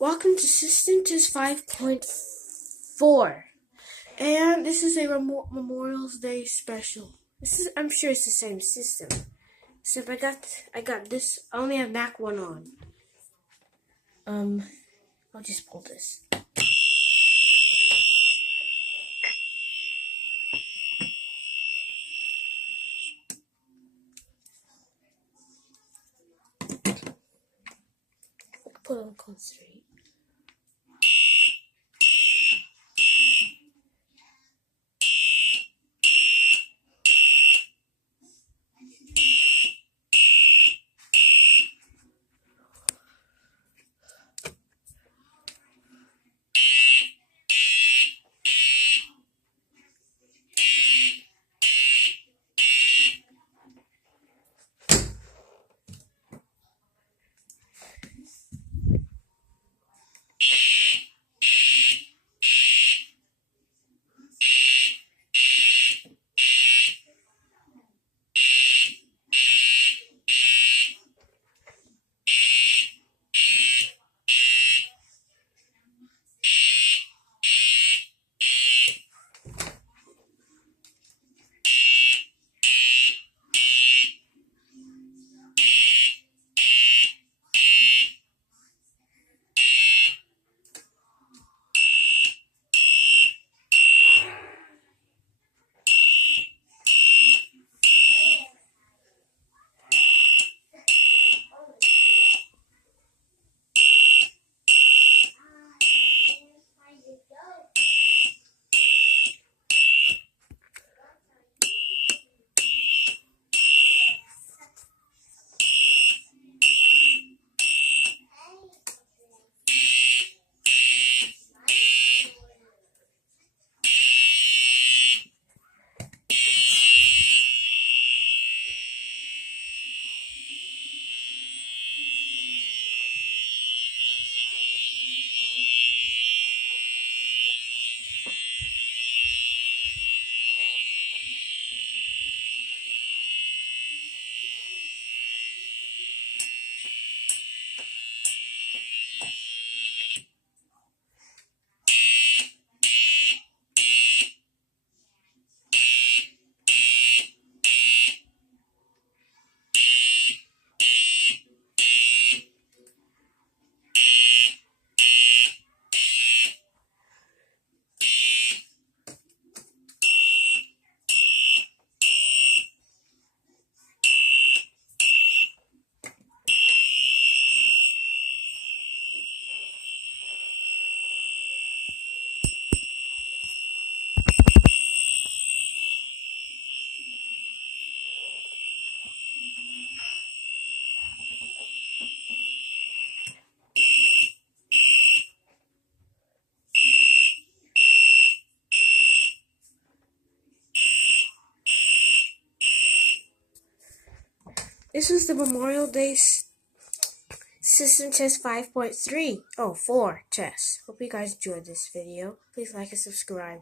Welcome to System Test 5.4, and this is a Memorial Day special. I'm sure it's the same system, except I got this. I only have Mac 1 on. I'll just pull this. Put on code straight. This was the Memorial Day System Test 5.3. 4 test. Hope you guys enjoyed this video. Please like and subscribe.